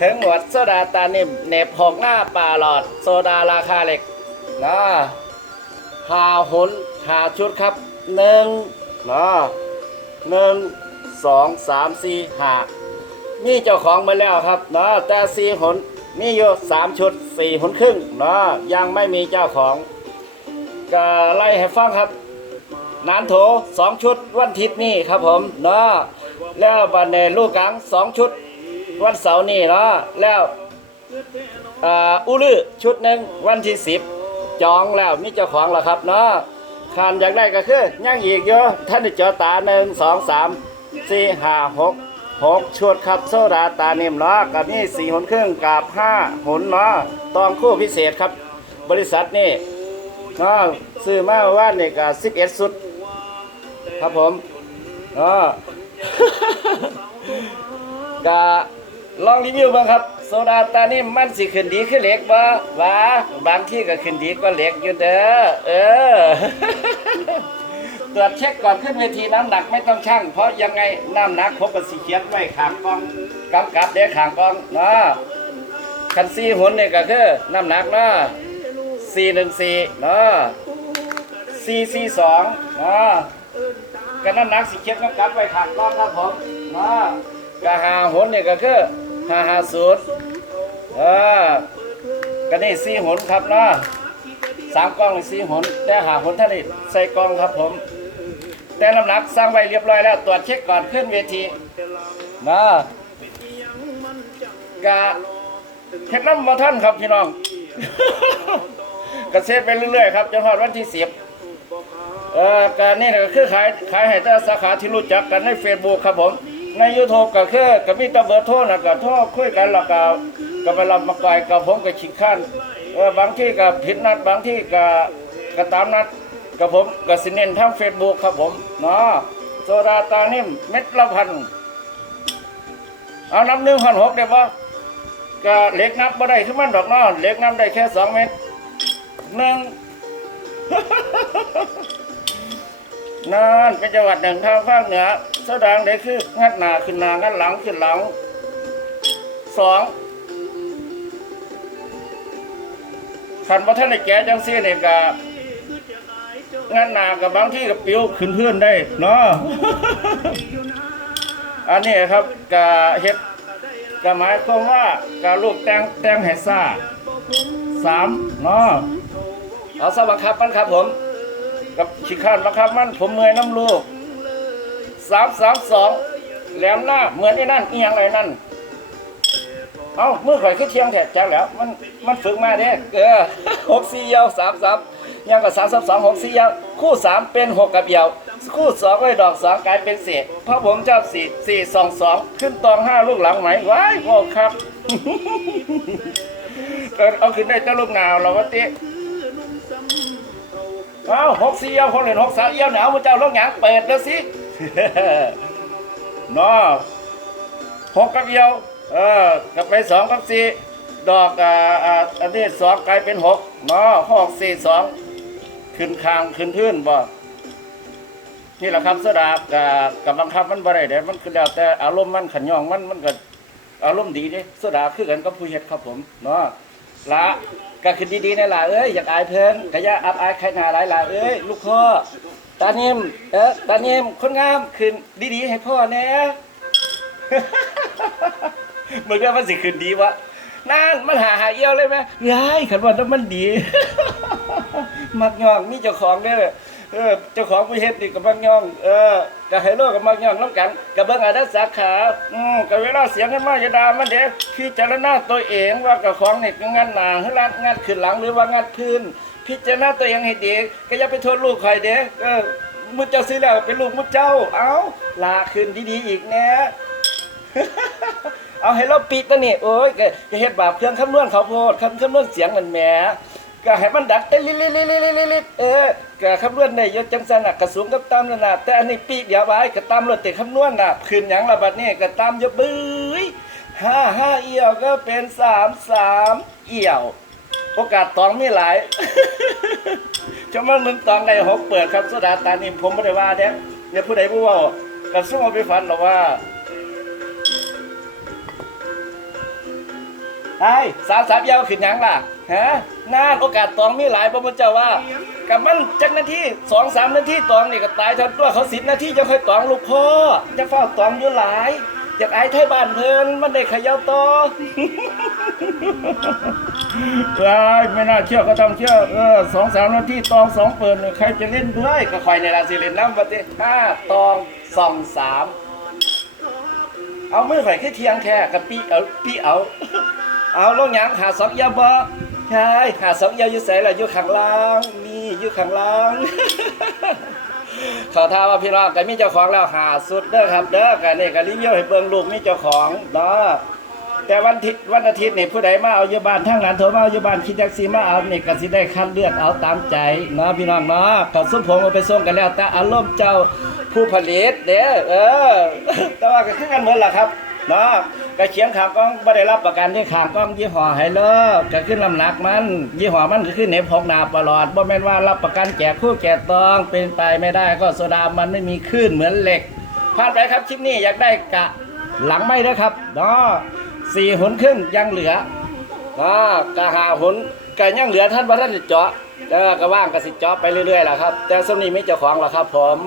ถึงหนวดโซดาตานิ่มเน็บหกหน้าป่าหลอด โซดาราคาเหล็กนะหาหนหาชุดครับหนึ่งนะหนึ่งสองสามสี่หามีเจ้าของมาแล้วครับนะแต่สี่หนมีอยู่สามชุดสี่หนครึ่งนะยังไม่มีเจ้าของก็ไล่ให้ฟังครับนานโถสองชุดวันอาทิตย์นี่ครับผมเนาะแล้วบันเนลูกกังสองชุด วันเสาร์นี่เนาะแล้วอุลือชุดหนึ่งวันที่สิบจองแล้วมีเจ้าของแล้วครับเนาะขานอยากได้ก็คือย่างอีกเยอะท่านจอตาหนึ่งสองสามสี่ห้าหกหกชุดครับโซดาตาเนมเนาะกับนี่สี่หนครึ่งกับห้าหนเนาะตองคู่พิเศษครับ บริษัทนี่ก็ซื้อมาว่าเนี่ยก็สิบเอ็ดสุด ครับผมก็ก็ ลองรีวิวบ้างครับ โซดาตานี่มันสิขึ้นดีขึ้นเล็กบ่ว่าบางที่ก็ขึ้นดีกว่าเล็กอยู่เด้อเออ ตรวจเช็คก่อนขึ้นเวทีน้ำหนักไม่ต้องชั่ง เพราะยังไงน้ำหนักผมก็สิเขียนไว้ขางกองกำกับเด้ขางกองเนาะคันซีหุ่นเนี่ยก็คือน้ำหนักเนาะสี่หนึ่งสี่เนาะสี่สี่สองเนาะกันน้ำหนักสิเขียนกำกับไว้ขัดกล้องครับผมเนาะกะหาหุ่นเนี่ยก็คือ ห้าห้าศูนย์เออกันนี่สี่หนครับเนาะสามกล้องสี่หนแต่หาหนท่านนี่ใส่กล้องครับผม แต่น้ำหนักสร้างไว้เรียบร้อยแล้วตรวจเช็คก่อนขึ้นเวทีเนาะกะเฮ็ดน้ำมาท่านครับพี่น้องเกษตไปเรื่อยๆครับจนฮอดวันที่สิบเออการนี่ก็คือขายขายให้แต่สาขาที่รู้จักกันใน Facebook ครับผม ใน YouTube ก็คือก็มีแตะเบอร์โทรนะก็โทรคุยกันแล้วก็ก็ไปรับมาไกลกับผมก็ชิงขั้นเออบางที่ก็ผิดนัดบางที่ก็ก็ตามนัดกับผมก็สิเน้นทาง Facebook ครับผมเนาะโซดาตานิ่มเม็ดละพันเอาน้ำหนึ่งพันหกได้ปะก็เล็กนับบ่ได้ขึ้นมันดอกเนาะเล็กนับได้แค่สองเม็ดหนึ่งนั่นเป็นจังหวัดหนึ่งทางภาคเหนือ แสดงได้คืองัดหน้าขึ้นหน้างัดหลังขึ้นหลังสองขันพระท่านได้แก่จังซี่เนี่ยกะงัดหน้ากับบางที่กับปิ้วขึ้นเพื่อนได้เนาะอันนี้ครับกะเฮ็ดกะหมายความว่ากะลูกแตงแตงให้ซ่าสามเนาะเอาซะบังคับมันครับผม กับชิคานบังคับมันผมเมื่อยน้ำลูก สามสามสองแหลมหน้าเหมือนไอ้นั่นอีหยังไรนั่นเอาเมื่อข่อยขึ้นเทียงแถบแจ้งแล้ว มันมันฝึกมาเด้เออหกสี่เยาวสามสามยังกับสามสามสองหกสี่เยาวคู่สามเป็นหกกับเยาวคู่สองไอ้ดอกสองกลายเป็นเศษเพราะผมเจ้าสี่สี่สองสองขึ้นตองห้าลูกหลังไหมว้ายโอ้ครับเออเอาขึ้นได้แต่ลูกหนาวเราก็เตะเอาหกสี่เอี้ยวคนเล่นหกสามเอี้ยวหนาวมันเจ้าลูกหยางเปิดแล้วสิ เนาะหกกับเอี้ยว เออกับไปสองกับสี่ดอกอ่าอ่าอันนี้สองกลายเป็นหกเนาะหกสี่สองขึ้นคางขึ้นพื้นบ่นี่แหละครับสดากับกับบังคับมันบ่ได้เด้มันคือแล้วแต่อารมณ์มันขันยองมันมันก็อารมณ์ดีเด้สดาคือกันกับผู้เฮ็ดครับผมเนาะละก็คือดีๆนี่ล่ะเอ้ยอยากอายเพิ่นก็อย่าอับอายใครหน้าหลายล่ะเอ้ยลูกพ่อ ตาเนิ่มเออตาเนิ่มคนงามขึ้นดีๆให้พ่อแน่มึงว่ามันสิขึ้นดีวะนั่นมันหาหาเอี้ยวเลยไหมยายขันว่านั้นมันดี มักยองมีเจ้าของเด้อเออเจ้าของผู้เฮ็ดนี่ก็มักยอง เออก็ให้โลกก็มักยองน้ำกันก็เบิ่งอาดัสาขาอืมก็เวลาเสียงกันมาจะดามันเด้พิจารณาตัวเองว่ากับของนี่ก็งานหนาหรือลัดงานขึ้นหลังหรือว่างานพื้น พิจารณาตัวเองให้ดีก็อย่าไปโทษลูกใครเด้เออมุดเจ้าซื้อแล้วเป็นลูกมุดเจ้า เอาลาขึ้นดีๆอีกแน่เอาให้เราปิดนะนี่โอ้ยก็เฮ็ดบาปเครื่องคำนวณเขาโพดคำคำนวณเสียงมันแหมก็ให้มันดังเอ้ลิลิลิลิลิลิลิเออก็คำนวณได้ยอะจังซั่นน่ะสูงกับตามนั่นน่ะแต่อันนี้ปีเดียวไว้ก็ตามรถแต่คำนวณน่ะขึ้นหยังละบัดนี้ก็ตามเยอะบื้ยห้าห้าเอี่ยวก็เป็นสามสามเอี่ยว โอกาสตองมีหลายชั่วโมงหนึ่งตองได้หกเปิดครับโซดาตานิ่มผมบ่ได้ว่าเด้เนี่ยผู้ใดผู้ว้าก็สู้เอาไปฝันหรอว่าไอ้สามสามยาวขึ้นหยังล่ะฮะนานโอกาสตองมีหลายพระพุทธเจ้าว่ากับมันจักนาทีสองสามนาทีตองนี่ก็ตายทันตัวเขาสิบนาทีจะค่อยตองลูกพ่อจะเฝ้าตองอยู่หลายอยากไอ้ไทยบ้านเพลินมันได้ขย่าต่อ ว้ายไม่น่าเชื่อก็ต้องเชื่อเออสองสามนาทีตองสองเปิดเนี่ยใครจะเล่นด้วยก็คอยในราศีเล่นน้ำประเทศห้าตองสองสามเอามือไฟขึ้นเทียงแค่กับปีเอาปีเอา เอาลงยังหาสองยาบ่ใช่หาสองยาอยู่ใส่ละอยู่ข้างล่างนี่อยู่ข้างล่างขอท้าว่าพี่น้องกันมีเจ้าของแล้วหาสุดเด้อครับเด้อกันนี่ก็รีวิวให้เบิ่งลูกมีเจ้าของเนาะ แต่วันอาทิตย์วันอาทิตย์นี่ผู้ใดมาเอาอยู่บ้านทั้งนั้นโทรมาเอาอยู่บ้านคิดจักสีมาเอานี่ก็สิได้คัดเลือกเอาตามใจเนาะพี่น้องเนาะก็สุ่มผมเอาไปส่งกันแล้วแต่อารมณ์เจ้าผู้ผลิตเด้อเออ แต่ว่าก็คือกันเหมือนล่ะครับเนาะก็เขียนขางกล้องบ่ได้รับประกันที่ขางกล้องยี่ห้อไฮเลอร์ก็ขึ้นน้ำหนักมัน ยี่ห้อมันก็คือเน็บพกหนาตลอดบ่แม่นว่ารับประกันแจกคู่แจกตองเป็นไปไม่ได้ก็โซดามันไม่มีคลื่นเหมือนเหล็กผ่านไปครับคลิปนี้อยากได้กะหลังไม่เด้อครับเนาะ สี่หุนครึ่งยังเหลืออ่ากะหาหุนกะยังเหลือท่านบ่ท่านจะเจาะแล้วก็ว่างกะสิเจาะไปเรื่อยๆล่ะครับ แต่สมนี้ไม่เจ้าของล่ะครับ ผม